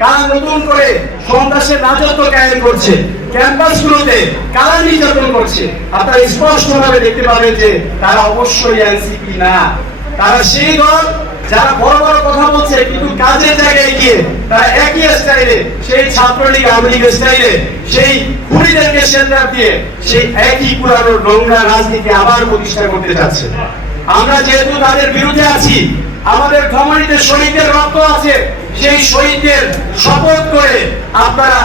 কারা নতুন করে সন্ত্রাসের রাজত্ব কায়েম করছে। ক্যাম্পাসগুলোতে নির্যাতন করছে? আপনারা স্পষ্টভাবে দেখতে পাবেন যে তারা অবশ্যই এনসিপি না। তারা সেই দল যারা বড় বড় কথা বলছে, কিন্তু কাজের জায়গায় গিয়ে তারা একই স্টাইলে সেই ছাত্রলীগ, আওয়ামী স্টাইলে সেই সেন্টার দিয়ে সেই একই পুরানো নোংরা রাজনীতি আবার প্রতিষ্ঠা করতে চাচ্ছে আমরা যেহেতু তাদের বিরুদ্ধে আছি, আমাদের ধমনীতে শহীদের রক্ত আছে সেই শহীদদের শপথ করে আপনারা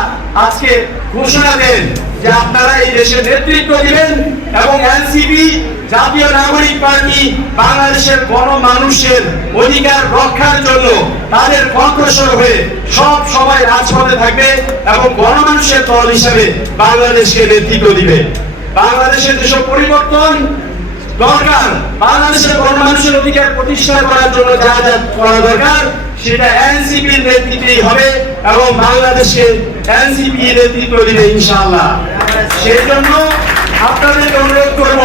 আজকে ঘোষণা দেন যে আপনারা এই দেশের নেতৃত্ব দিবেন এবং এনসিপি, জাতীয় নাগরিক পার্টি, বাংলাদেশের গণমানুষের অধিকার রক্ষার জন্য তাদের কণ্ঠস্বর হয়ে সব সময় রাজপথে থাকবে এবং গণমানুষের দল হিসেবে বাংলাদেশকে নেতৃত্ব দিবে। বাংলাদেশের যেসব পরিবর্তন দরকার, বাংলাদেশের গণমানুষের অধিকার প্রতিষ্ঠা করার জন্য যা যা করা দরকার সেটা এনসিপির নেতৃত্বেই হবে এবং বাংলাদেশকে এনসিপি নেতৃত্ব দিবে ইনশাআল্লাহ। সেই জন্য আপনাদেরকে অনুরোধ করব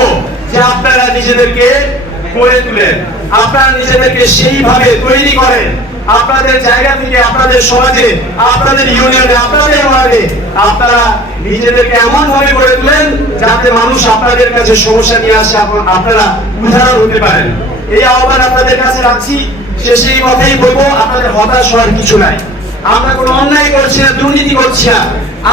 যে আপনারা নিজেদেরকে গড়ে তুলেন। আপনারা নিজেদেরকে সেইভাবে তৈরি করেন। আপনাদের জায়গা থেকে আপনাদের সমাজে, আপনাদের ইউনিয়নে, আপনাদের ওয়ার্ডে আপনারা নিজেদেরকে এমন ভাবে গড়ে তুলেন যাতে মানুষ আপনাদের কাছে সমস্যা নিয়ে আসে আপনারা উদাহরণ হতে পারেন। এই আহ্বান আপনাদের কাছে রাখছি। এই কথাই বলব, আপনাদের হতাশ হওয়ার কিছু নাই। আমরা কোনো অন্যায় করছি না, দুর্নীতি করছি না।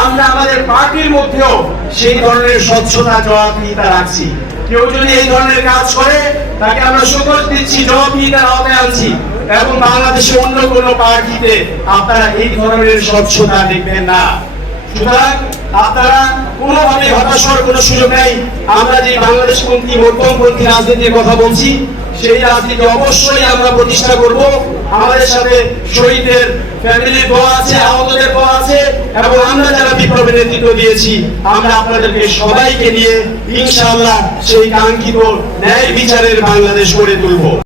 আমরা আমাদের পার্টির মধ্যেও সেই ধরনের স্বচ্ছতা, জবাবদিহিতা রাখছি। কেউ যদি এই ধরনের কাজ করে, তাকে আমরা দিচ্ছি, জবাবদিহিতার আওতায় আনছি। এবং বাংলাদেশে অন্য কোনো পার্টিতে আপনারা এই ধরনের স্বচ্ছতা দেখবেন না। সুতরাং আপনারা কোনোভাবে হতাশ হওয়ার কোনো সুযোগ নেই। আমরা যে বাংলাদেশপন্থী মধ্যমপন্থী রাজনীতির কথা বলছি সেই রাজনীতি অবশ্যই আমরা প্রতিষ্ঠা করব। আমাদের সাথে শহীদদের ফ্যামিলির পাওয়া আছে, আহতদের পাওয়া আছে, এবং আমরা যারা বিপ্লবের নেতৃত্ব দিয়েছি, আমরা আপনাদেরকে সবাইকে নিয়ে ইনশাআল্লাহ সেই কাঙ্ক্ষিত ন্যায় বিচারের বাংলাদেশ গড়ে তুলব।